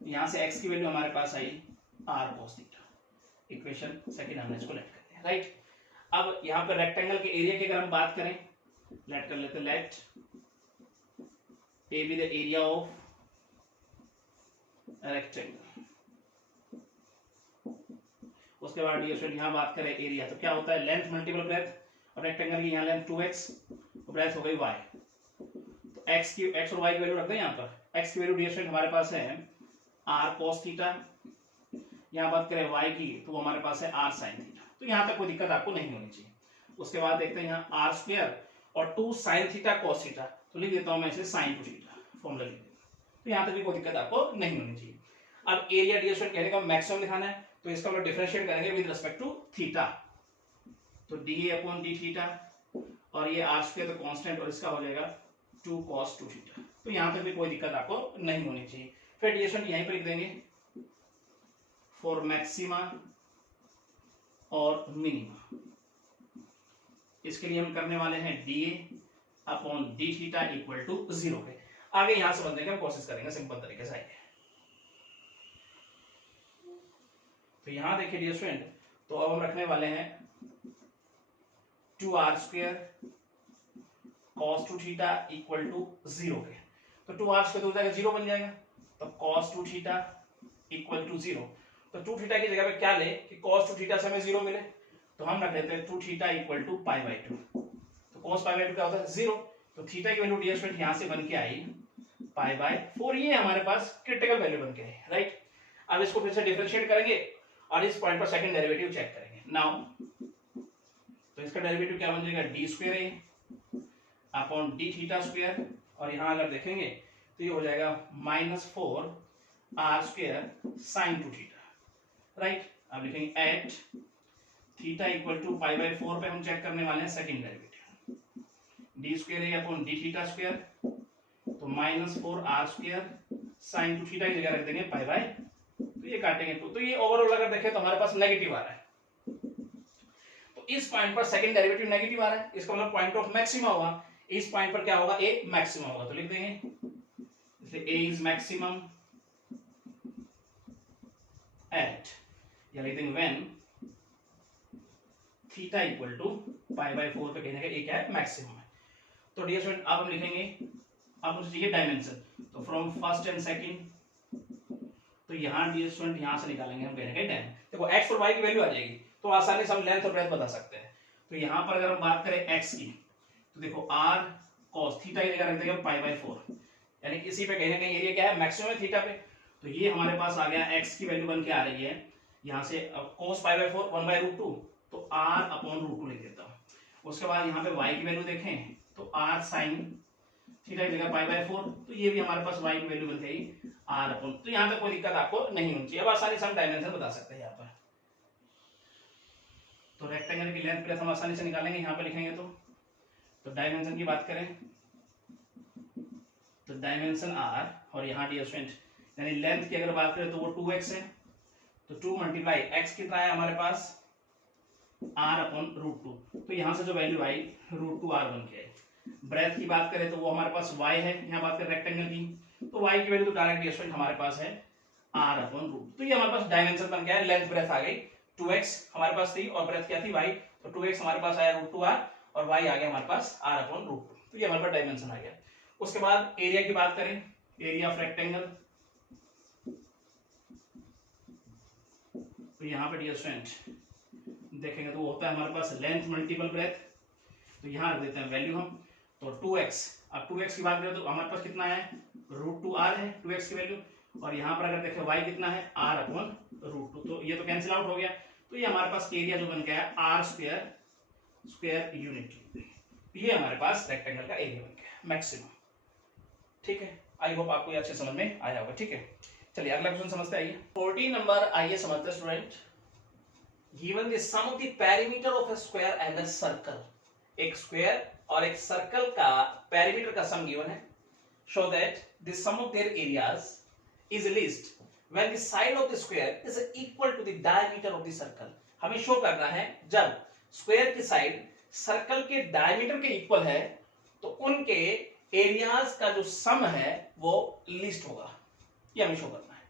यहां से x की वैल्यू हमारे पास आई r cos theta. Equation second हमने इसको लेट कर दिया, राइट। अब यहाँ पे रेक्टेंगल के एरिया की अगर हम बात करें, लेट कर लेते, let A be the area of rectangle. उसके बाद यहाँ बात करें एरिया, तो क्या होता है लेंथ मल्टीपल ब्रेथ, और रेक्टेंगल की यहाँ लेंथ 2x, ब्रेथ हो गई y, तो x और y की वैल्यू रखते हैं यहाँ पर। x की वैल्यू डिस्टेंस हमारे पास है r cos थीटा, यहाँ बात करें y की तो वो हमारे पास है r sin थीटा। तो यहाँ तक कोई दिक्कत आपको नहीं होनी चाहिए। उसके बाद देखते हैं यहाँ r स्क्वायर और 2 sin थीटा cos थीटा, तो लिख देता हूँ मैं इसे sin 2 थीटा, फॉर्मूला लिख देता हूँ। तो यहाँ तक भी कोई दिक्कत आपको नहीं होनी चाहिए। अब एरिया डिस्टेंस कहने का मैक्सिमम दिखाना है, तो इसका हम डिफरेंशिएट करेंगे विद रिस्पेक्ट टू थीटा, तो dA अपॉन d थीटा, और ये r स्क्वायर तो कांस्टेंट, और इसका हो जाएगा 2 cos 2 थीटा। तो यहाँ तक भी कोई दिक्कत आपको नहीं होनी चाहिए। फिर डिस्टेंस यहीं पर लिख देंगे फॉर मैक्सिमा और मिनिमा। इसके लिए हम करने वाले हैं dA upon D theta equal to 0 के। आगे यहां समझने की हम कोशिश करेंगे सिंपल तरीके से। आइए तो यहां देखिए डियर स्टूडेंट, तो अब हम रखने वाले हैं 2r² cos 2 theta equal to 0 के। तो 2r² तो हो जाएगा 0 बन जाएगा, तो cos 2 थीटा इक्वल टू 0। तो 2 थीटा की जगह पे क्या ले कि cos 2 थीटा से हमें 0 मिले, तो हम रख लेते हैं 2 थीटा इक्वल टू π/2। तो cos π/2 क्या होता है 0, तो थीटा की वैल्यू डियर स्टूडेंट यहां से बन के आई π/4। ये हमारे पास क्रिटिकल वैल्यू बन के आई, राइट। अब इसको फिर से डिफरेंशिएट करेंगे और इस पॉइंट पर सेकंड डेरिवेटिव चेक करेंगे। नाउ तो इसका डेरिवेटिव क्या बन जाएगा d² upon D theta square, और यहां अगर देखेंगे तो ये हो जाएगा -4r² sin 2 थीटा, राइट। अब लिखेंगे एट थीटा इक्वल टू π/4 पे हम चेक करने वाले हैं second derivative, d² upon D theta square, तो -4r² sin 2 थीटा की जगह रख देंगे π/, तो ये काटेंगे तो ये ओवरऑल अगर देखें तो हमारे पास नेगेटिव आ रहा है। तो इस पॉइंट पर सेकंड डेरिवेटिव नेगेटिव आ रहा है, इसका मतलब पॉइंट ऑफ मैक्सिमा होगा। इस पॉइंट पर क्या होगा, ए मैक्सिमम होगा, तो लिख देंगे जैसे ए इज मैक्सिमम एट, या लिख देंगे व्हेन थीटा इक्वल टू π/4 पे कहने का ए क्या है, मैक्सिमम है। तो डियर स्टूडेंट अब हम लिखेंगे, अब मुझे चाहिए डायमेंशन, तो फ्रॉम फर्स्ट एंड सेकंड, तो यहां डियर स्टूडेंट यहां से निकालेंगे हम कहने का tan। देखो x और y की वैल्यू आ जाएगी, तो आसानी से हम लेंथ और ब्रेथ बता सकते हैं। तो यहां पर अगर हम बात करें x की, तो देखो r cos थीटा की जगह रख देंगे π/4, यानी इसी पे कहीं ना कहीं एरिया क्या है, मैक्सिमम है थीटा पे। तो ये हमारे पास आ गया x की वैल्यू बन के आ रही है यहां से, अब cos π/4 1/√2, तो r/√2 लिख देता हूं। उसके बाद यहां पे y की वैल्यू देखें तो r sin थीटा की जगह π/4, तो ये भी हमारे पास y की वैल्यू बन गई r/, तो यहां तक कोई दिक्कत आपको नहीं होनी चाहिए। अब आसानी से हम डायमेंशन बता सकते हैं यहाँ पर। तो रेक्टेंगल की लेंथ प्लस हम आसानी से निकालेंगे, यहाँ पे लिखेंगे तो डायमेंशन की बात करें तो डायमेंशन r, और यहाँ डियर स्टूडेंट यानी लेंथ की अगर बात करें तो वो 2x है, तो 2 मल्टीप्लाई x कितना है हमारे पास r/√2, तो यहाँ से जो वैल्यू आई √2r बन के आई। ब्रेथ की बात करें तो वो हमारे पास y है, यहाँ बात करें रेक्टेंगल की, तो y की वैल्यू तो डायरेक्ट डियर स्टूडेंट हमारे पास है r/√2। तो ये हमारे पास डायमेंशन बन गया है, लेंथ ब्रेथ आ गई 2x हमारे पास थी और ब्रेथ क्या थी y, तो 2x हमारे पास आया √2r और y आ गया हमारे पास r/√2, तो ये हमारे पास डायमेंशन आ गया। उसके बाद एरिया की बात करें, एरिया ऑफ रेक्टेंगल, तो यहाँ पे डियर स्टूडेंट देखेंगे तो वो होता है हमारे पास लेंथ मल्टीपल ब्रेथ, तो यहाँ रख देते हैं वैल्यू हम, तो 2x। अब 2x की बात करें तो हमारे पास कितना है √2r है 2x की वैल्यू, और यहाँ पर अगर देखें y कितना है r/√2, तो ये तो कैंसिल आउट हो गया, तो ये हमारे पास एरिया जो बन गया है r² यूनिट, ये हमारे पास रेक्टेंगल का एरिया बन गया मैक्सिमम। ठीक है, आई होप आपको ये अच्छे समझ में आया होगा। ठीक है, चलिए अगला क्वेश्चन समझते आइए। 14 नंबर आइए समझते हैं student. Given the sum of the perimeter of a square and a circle, एक स्क्वायर और एक सर्कल का पेरीमीटर का सम गिवन है। Show that the sum of their areas is least when the side of the square is equal to the diameter of the circle. हमें show करना है जब स्क्वायर की साइड सर्कल के diameter के equal है तो उनके एरियाज का जो सम है वो लीस्ट होगा, ये हमें शो करना है।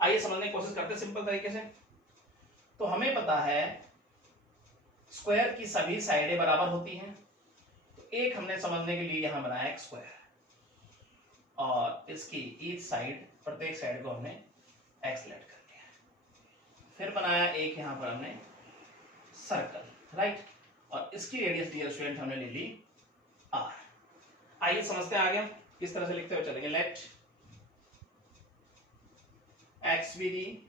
आइए समझने की कोशिश करते हैं सिंपल तरीके से। तो हमें पता है स्क्वायर की सभी साइडें बराबर होती हैं, तो एक हमने समझने के लिए यहां बनाया एक स्क्वायर और इसकी ईच साइड, प्रत्येक साइड को हमने x लेट कर दिया। फिर बनाया एक यहां पर हमने सर्कल, राइट, और इसकी रेडियस डियर स्टूडेंट हमने ले ली r। आइए समझते हैं आगे किस तरह से लिखते हुए चलेंगे। Let x be the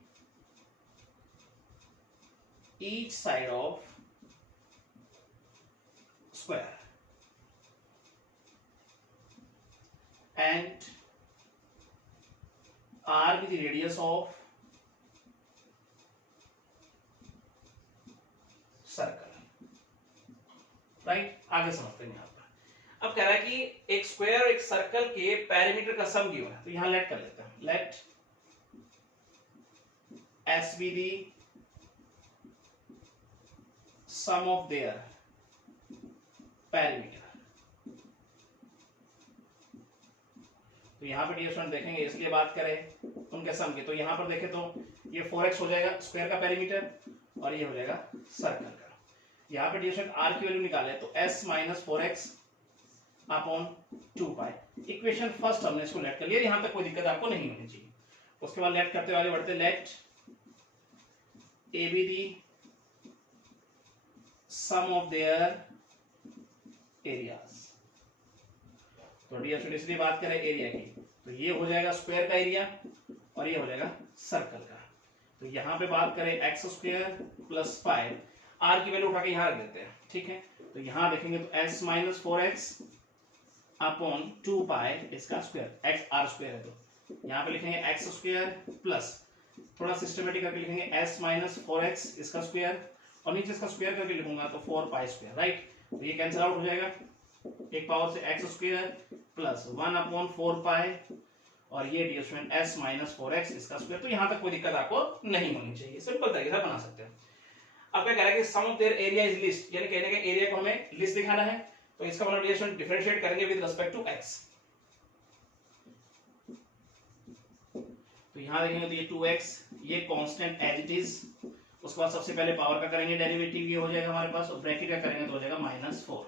each side of square and r be the radius of circle, right. आगे समझते हैं। यहां पर अब कह रहा है कि एक स्क्वायर और एक सर्कल के पेरीमीटर का सम गिवन है, तो यहां लेट कर लेते हैं। Let S be the sum of their perimeter. तो यहाँ पे डियर स्टूडेंट देखेंगे इसलिए बात करें उनके सम की, तो यहाँ पर देखें तो ये 4x हो जाएगा स्क्वायर का पेरीमीटर और ये हो जाएगा सर्कल का। यहाँ पे डियर स्टूडेंट r की वैल्यू निकाले तो s माइनस 4x अपॉन 2 पाई। इक्वेशन फर्स्ट हमने इसको लेट कर लिया, यहाँ तक कोई दिक्कत आपको नहीं होनी चाहिए। उसके बाद लेट करते वाले बढ़ते, let A be the sum of their areas. तो डियर स्टूडेंट इसलिए बात करें एरिया की, तो ये हो जाएगा स्क्वायर का एरिया और ये हो जाएगा सर्कल का। तो यहाँ पे बात करें X square plus pi, R की वैल्यू उठा के यहाँ रख देते हैं, ठीक है। तो यहाँ देखेंगे तो एस माइनस 4x अपॉन 2 पाई इसका स्क्वायर, एक्स आर स्क्वायर है तो यहाँ पे लिखेंगे एक्स स्क्वायर प्लस थोड़ा सिस्टमेटिक करके लिखेंगे एस माइनस 4x इसका स्क्वायर और नीचे इसका स्क्वायर करके लिखूंगा तो 4 पाई स्क्वायर, राइट। तो ये कैंसिल आउट हो जाएगा, एक पावर से एक्स स्क्वायर प्लस 1 अपॉन 4 पाई और ये dear student s minus 4x इसका स्क्वायर। तो यहाँ तक कोई दिक्कत आपको नहीं होनी चाहिए, सिंपल तरीके से बना सकते हैं। अब क्या कह रहा है कि sum of their area is least, यानी कहने का एरिया को हमें लिस्ट दिखाना है, तो इसका मतलब डियर स्टूडेंट डिफरेंशिएट करेंगे विद रिस्पेक्ट टू x। तो यहाँ देखेंगे तो ये 2x ये कांस्टेंट एज इट इज, उसके बाद सबसे पहले पावर का करेंगे डेरिवेटिव, ये हो जाएगा हमारे पास, और ब्रैकेट का करेंगे तो हो जाएगा -4।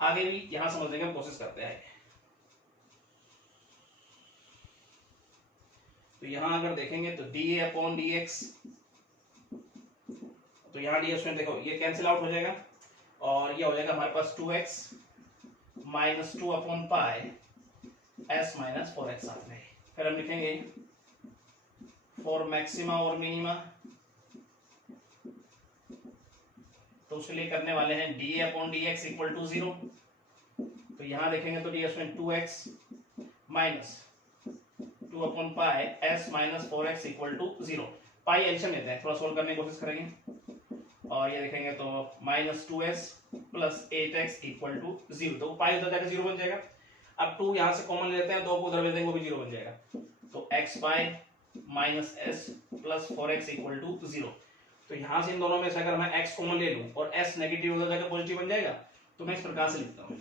आगे भी यहां समझने की हम कोशिश करते हैं। तो यहां अगर देखेंगे तो D A upon D x, तो यहाँ डी स्टूडेंट देखो ये कैंसिल आउट हो जाएगा और ये हो जाएगा हमारे पास 2x minus 2 upon pi s minus 4x साथ में। फिर हम लिखेंगे फॉर मैक्सिमा और मिनिमा, तो उसके लिए करने वाले हैं D A upon D X equal to 0। तो यहां देखेंगे तो dear student 2x minus 2 upon pi s minus 4x equal to 0। Pi LCM लेते हैं, थोड़ा सोल्व करने की कोशिश करेंगे और ये देखेंगे तो -2s plus 8x equal to 0। तो पाई उधर जाकर 0 बन जाएगा। अब 2 यहां से कॉमन लेते हैं, 2 को उधर भेज देंगे वो भी 0 बन जाएगा। तो x pi minus s plus 4x equal to 0। तो यहां से इन दोनों में से अगर मैं x कॉमन ले लूं और s नेगेटिव उधर जाकर पॉजिटिव बन जाएगा, तो मैं इस प्रकार से लिखता हूं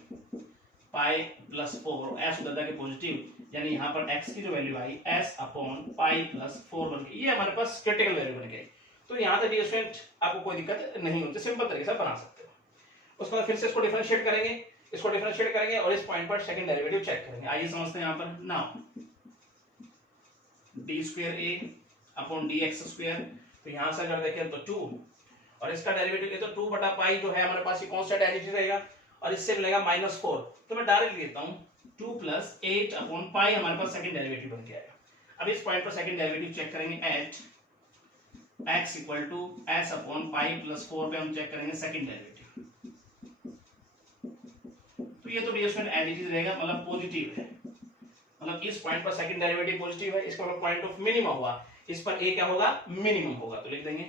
पाई प्लस 4 और s उधर जाकर पॉजिटिव, यानी यहाँ पर x की जो वैल्यू आई s अपॉन पाई प्लस 4 बन गई, ये हमारे पास क्रिटिकल वैल्यू बन गई। तो यहाँ तक स्टूडेंट आपको कोई दिक्कत नहीं होती, सिंपल तरीके से बना सकते हो। उसके बाद फिर से इसको डिफरेंशिएट करेंगे और इस पॉइंट पर सेकंड डेरिवेटिव चेक करेंगे। आइए समझते हैं यहाँ पर। नाउ डी स्क्वायर ए अपॉन डी एक्स स्क्वायर, तो यहाँ से अगर देखें तो 2 और इसका डेरिवेटिव ले तो 2 बटा पाई जो है हमारे पास ये कांस्टेंट एडिटिव रहेगा और इससे मिलेगा -4। तो मैं डायरेक्ट लेता हूँ 2 प्लस 8 अपॉन पाई, हमारे पास सेकंड डेरिवेटिव बन गया है। अब इस पॉइंट पर सेकंड डेरिवेटिव चेक करेंगे at x equal to s upon pi plus 4 पे हम चेक करेंगे सेकंड डेरिवेटिव। तो ये तो डियर स्टूडेंट एडिटिव रहेगा, मतलब पॉजिटिव है, मतलब इस पॉइंट पर सेकंड डेरिवेटिव पॉजिटिव है, इसका मतलब पॉइंट ऑफ मिनिमम हुआ, इस पर a क्या होगा, मिनिमम होगा। तो लिख देंगे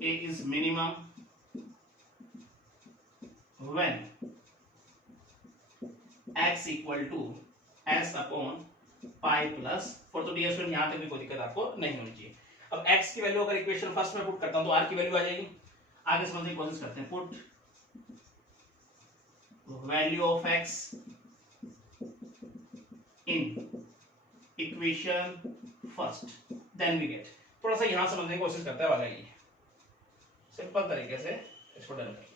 a is minimum when x equal to s upon pi plus 4। तो डियर स्टूडेंट यहां तक भी कोई दिक्कत आपको नहीं होनी चाहिए। अब x की वैल्यू अगर इक्वेशन फर्स्ट में पुट करता हूं तो r की वैल्यू आ जाएगी। आगे समझने की कोशिश करते हैं। Put value of x in equation first then we get. थोड़ा सा यहां समझने की कोशिश करते हैं वाला ये सिंपल तरीके से इसको डन कर लेंगे।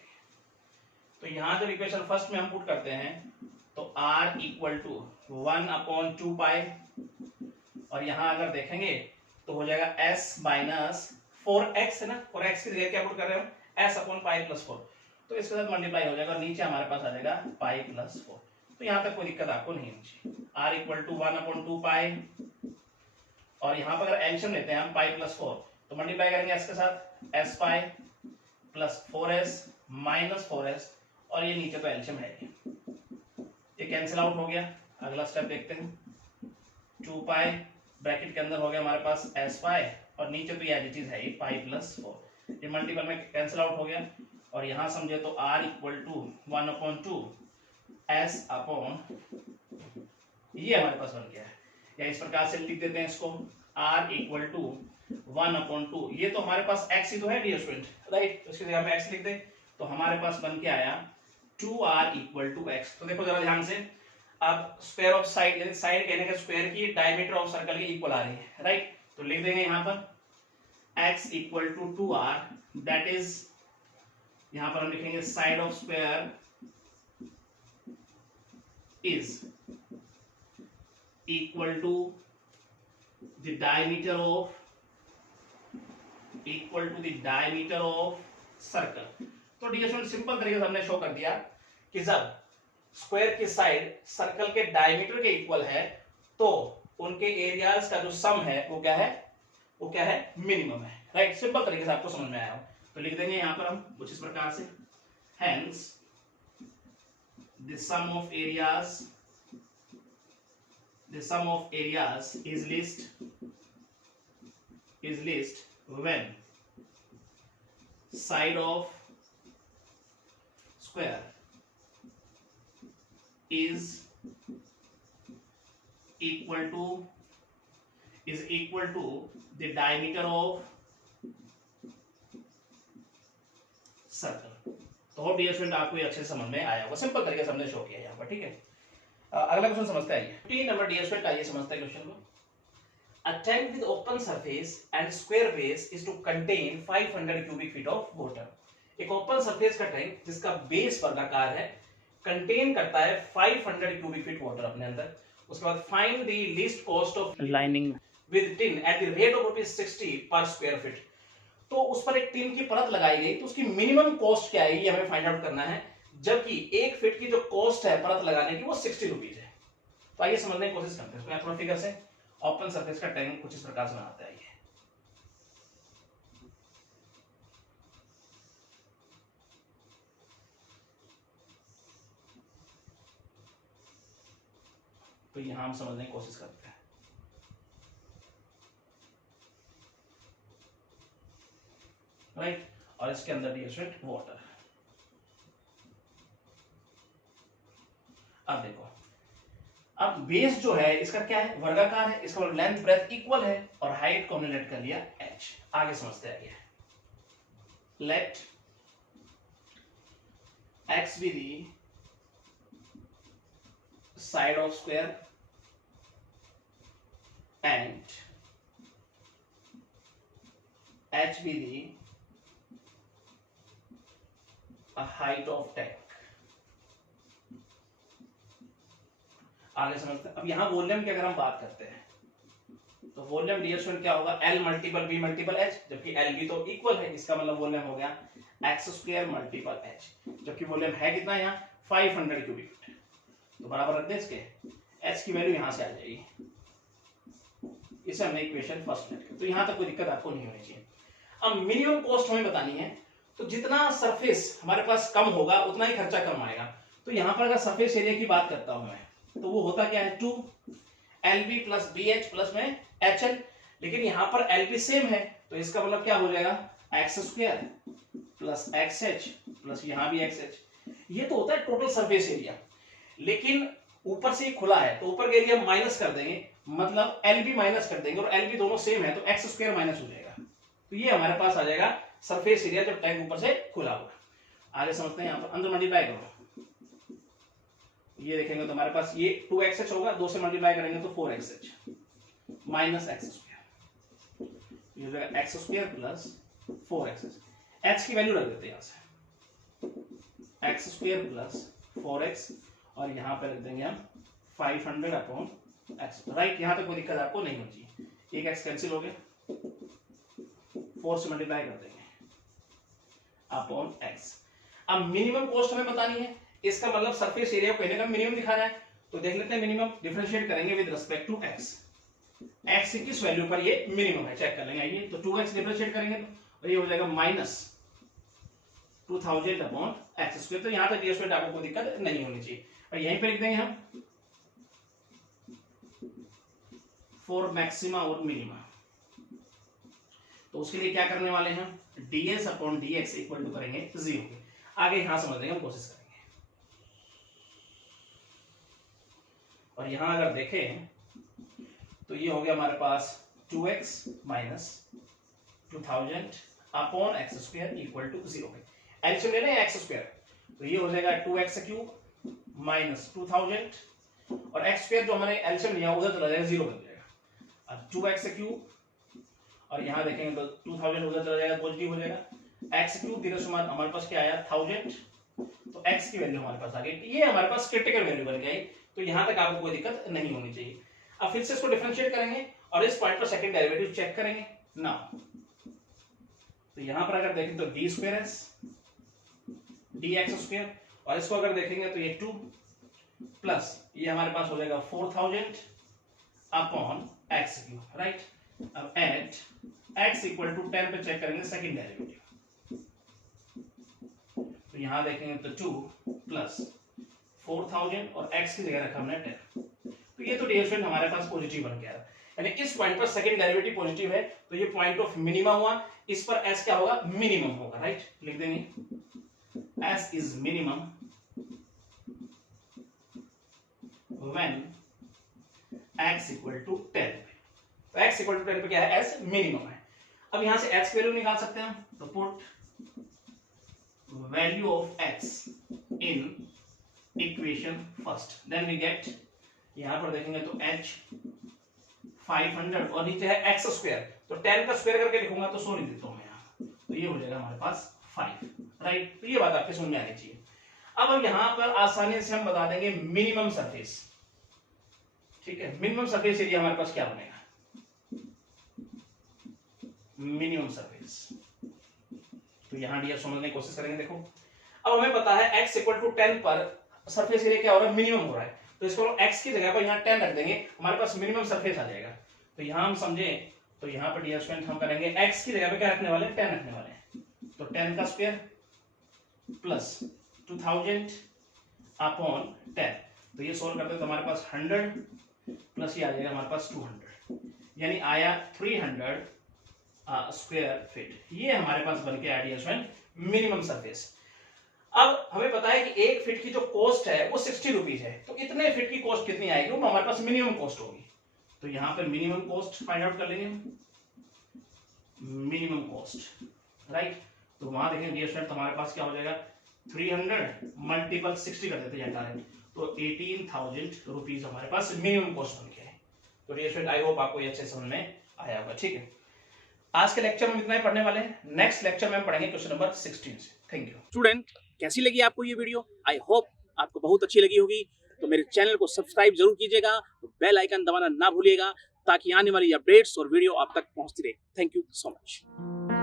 तो यहां जब इक्वेशन फर्स्ट में हम पुट करते हैं तो r इक्वल टू 1 अपॉन 2 पाई और यहां अगर देखेंगे तो हो जाएगा s माइनस 4x है ना, और x की जगह क्या पुट कर रहे हो s अपॉन पाई प्लस 4। तो इसके साथ मल्टीप्लाई हो जाएगा और नीचे हमारे पास आ जाएगा पाई प्लस 4। तो यहाँ तक कोई दिक्कत आपको नहीं होनी चाहिए। r इक्वल टू 1 अपॉन 2 पाई और यहाँ पर अगर एलसीएम लेते हैं हम पाई प्लस 4 तो मल्टीप्लाई करेंगे s के साथ s pi plus 4s minus 4s और ये नीचे तो एलसीएम है, ये कैंसिल आउट हो गया। अगला स्टेप देखते हैं। 2 पाई ब्रैकेट के अंदर हो गया हमारे पास s पाई और नीचे तो ये एज इट इज है, ये पाई प्लस 4, ये मल्टीपल में कैंसिल आउट हो गया। और यहां समझे तो r equal to 1 upon 2 s upon ये हमारे पास बन गया है, या इस प्रकार से लिख देते हैं इसको r इक्वल टू 1/2, ये तो हमारे पास x ही तो है डियर स्टूडेंट, राइट, तो इसकी जगह पे x लिख दे, तो हमारे पास बन के आया 2r = x। तो देखो जरा ध्यान से, अब स्क्वायर ऑफ साइड, यानी साइड कहने का स्क्वायर की डायमीटर ऑफ सर्कल के इक्वल आ रही है, राइट, तो लिख देंगे यहाँ पर x = 2r, दैट इज, यहाँ पर हम लिखेंगे side of square is equal to the diameter of circle. तो डियर स्टूडेंट सिंपल तरीके से हमने शो कर दिया कि जब स्क्वायर की साइड सर्कल के डायमीटर के इक्वल है तो उनके एरियाज का जो सम है वो क्या है, मिनिमम है, राइट। सिंपल तरीके से आपको समझ में आया हो, तो लिख देंगे यहां पर हम कुछ इस प्रकार से, hence the sum of areas is least when side of square is equal to the diameter of circle. तो होप डियर स्टूडेंट आपको ये अच्छे से समझ में आया होगा, सिंपल तरीके से हमने शो किया यहाँ पर, ठीक है। अगला क्वेश्चन समझते हैं, 3 नंबर डियर स्टूडेंट, आइए समझते हैं क्वेश्चन को। A tank with open surface and square base is to contain 500 cubic feet of water। एक ओपन सरफेस का टैंक जिसका बेस वर्गाकार है, कंटेन करता है 500 क्यूबिक फीट वाटर अपने अंदर। उसके बाद find the least cost of lining with tin at the rate of ₹60 पर स्क्वायर फीट। तो उस पर एक टिन की परत लगाई गई, तो उसकी मिनिमम कॉस्ट क्या आएगी हमें फाइंड आउट करना है, जबकि 1 फीट की जो कॉस्ट है परत लगाने की वो ₹60 है। तो आइए समझने की कोशिश करते हैं। थोड़ा फिगर से ओपन सरफेस का टैंक कुछ इस प्रकार से बनाते हैं। तो यहां हम समझने की कोशिश करते हैं, राइट, और इसके अंदर डियर स्टूडेंट वाटर। अब देखो, अब बेस जो है इसका क्या है, वर्गाकार है, इसका लेंथ ब्रेथ इक्वल है, और हाइट को हमने लेट कर लिया h। आगे समझते हैं, आगे late x be the side of square and h be the height of tank। आगे समझते हैं। अब यहां वॉल्यूम की अगर हम बात करते हैं तो वॉल्यूम डियर स्टूडेंट क्या होगा, L × B × H, जबकि LB तो इक्वल है, इसका मतलब वॉल्यूम हो गया x² × H, जबकि वॉल्यूम है कितना यहाँ 500 क्यूबिक फीट। तो बराबर रख दे इसके, h की वैल्यू यहां से आ जाएगी, इसे हमने इक्वेशन फर्स्ट लेट। तो यहां तक कोई दिक्कत आपको नहीं होनी चाहिए। अब मिनिमम कॉस्ट हमें बतानी है, तो जितना सरफेस हमारे पास कम होगा उतना ही खर्चा कम आएगा। तो यहां पर अगर सरफेस एरिया की बात करता हूं मैं, तो वो होता क्या है 2LB + BH + में HL, लेकिन यहां पर LB सेम है, तो इसका मतलब क्या हो जाएगा x² + XH + यहां भी XH। ये तो होता है टोटल सरफेस एरिया, लेकिन ऊपर से खुला है तो ऊपर का एरिया माइनस कर देंगे, मतलब LB माइनस कर देंगे, और LB दोनों सेम है तो x² माइनस हो जाएगा। तो ये हमारे पास आ जाएगा सरफेस एरिया जब टैंक ऊपर से खुला होगा। आगे समझते हैं, यहां पर अंदर मल्टीप्लाई करो, ये देखेंगे तो हमारे पास ये 2xh होगा, 2 से मल्टीप्लाई करेंगे तो 4xh माइनस x², ये हो जाएगा x² + 4xh। h की वैल्यू रख देते हैं यहां से, x² + 4x, और यहां पे रख देंगे हम 500/x, राइट। यहां तक कोई दिक्कत आपको नहीं होनी चाहिए, एक x कैंसिल हो गया, 4 से मल्टीप्लाई कर देंगे अपॉन x। अब मिनिमम कॉस्ट हमें बतानी है, इसका मतलब सरफेस एरिया को कहने का मिनिमम दिखाना है, तो देख लेते हैं मिनिमम, डिफरेंशिएट करेंगे with respect to x। x की किस वैल्यू पर ये मिनिमम है चेक कर लेंगे। आइए, तो 2x डिफरेंशिएट करेंगे तो ये हो जाएगा -2000/x²। तो यहां तक डियर स्टूडेंट आपको कोई दिक्कत नहीं होनी चाहिए, और यहीं पे लिख देंगे हम फॉर मैक्सिमा और मिनिमा। तो उसके लिए क्या करने वाले हैं, ds/dx = करेंगे 0 के। आगे यहां समझने की कोशिश करेंगे, और यहां अगर देखें तो ये हो गया हमारे पास 2x - 2000 upon x square equal to 0 पे। एलसीएम लेना है एक्स स्क्वायर, तो ये हो जाएगा 2x क्यूब माइनस 2000 और एक्स स्क्वायर जो हमने एलसीएम लिया उधर चला जाएगा 0 बन जाएगा। अब 2x क्यूब और यहाँ देखेंगे तो 2000 उधर चला जाएगा पॉजिटिव हो जाएगा। एक्स क्यूब धीरे सुमार हमारे पास क्या आया 1000, तो x की वैल्यू हमारे पास आ गई। ये हमारे पास क्रिटिकल वैल्यू बन गई, तो यहाँ तक आपको कोई दिक्कत नहीं होनी चाहिए। अब फिर से इसको डिफरेंशिएट करेंगे और इस पॉइंट पर सेकंड डेरिवेटिव चेक करेंगे ना। तो यहाँ पर अगर देखें तो D square S D X square, और इसको अगर देखेंगे तो ये 2 प्लस ये हमारे पास हो जाएगा 4000 अपॉन एक्स क्यूब, राइट। अब एट x इक्वल टू 10 पे चेक करेंगे सेकंड डेरिवेटिव, तो यहां देखेंगे तो 2 प्लस 4000 और x की जगह रखा हमने 10, तो ये तो डिफरेंट हमारे पास पॉजिटिव बन गया। यानी इस पॉइंट पर सेकंड डेरिवेटिव पॉजिटिव है, तो ये पॉइंट ऑफ मिनिमा हुआ। इस पर s क्या होगा मिनिमम होगा, राइट। लिख देंगे s is minimum when x equal to 10, तो x इक्वल टू 10 पे क्या है s मिनिमम है। अब यहां से x वैल्यू निकाल सकते हैं, तो put value of x in equation first, then we get, यहां पर देखेंगे तो h 500 और नीचे है x स्क्वायर, तो 10 का स्क्वायर करके लिखूंगा तो 100 नहीं देता हूं मैं यहां, तो ये हो जाएगा हमारे पास 5, राइट। तो ये बात आपके समझ में आनी चाहिए। अब हम यहां पर आसानी से हम बता देंगे मिनिमम सरफेस, ठीक है। मिनिमम सरफेस एरिया हमारे पास क्या बनेगा, मिनिमम सरफेस, तो यहां डी समझने की कोशिश करेंगे। देखो अब हमें पता है x इक्वल टू 10 पर सरफेस एरिया क्या हो रहा है मिनिमम हो रहा है, तो इसको x की जगह पर यहां 10 रख देंगे, हमारे पास मिनिमम सरफेस आ जाएगा। तो यहां हम समझे, तो यहां पर डियर स्टूडेंट हम करेंगे x की जगह पे क्या रखने वाले हैं 10 रखने वाले हैं, तो 10 का स्क्वायर प्लस 2000 अपॉन 10, तो ये सोल्व करते हैं तो हमारे पास 100 प्लस ये आ जाएगा हमारे पास 200, यानी आया 300 स्क्वायर फीट। ये हमारे पास बन के आया डियर स्टूडेंट मिनिमम सरफेस। अब हमें पता है कि 1 फीट की जो कॉस्ट है वो 60 रुपीज है, तो इतने फीट की कॉस्ट कितनी आएगी वो हमारे पास मिनिमम कॉस्ट होगी। तो यहां पर मिनिमम कॉस्ट फाइंड आउट कर लेंगे, मिनिमम कॉस्ट, राइट। तो वहां देखेंगे डियर स्टूडेंट हमारे पास क्या हो जाएगा 300 मल्टीपल 60 कर देते हैं डायरेक्ट, तो 18,000 रुपीज हमारे पास मिनिमम कॉस्ट बन के है। तो डियर स्टूडेंट आई होप आपको ये अच्छे समझ में आया होगा, ठीक है। आज के लेक्चर में इतना ही पढ़ने वाले हैं, नेक्स्ट लेक्चर में हम पढ़ेंगे क्वेश्चन नंबर 16 से। Thank you student. कैसी लगी आपको ये वीडियो, आई होप आपको बहुत अच्छी लगी होगी। तो मेरे चैनल को सब्सक्राइब जरूर कीजिएगा, बेल आइकन दबाना ना भूलिएगा, ताकि आने वाली अपडेट्स और वीडियो आप तक पहुंचती रहे। Thank you so much.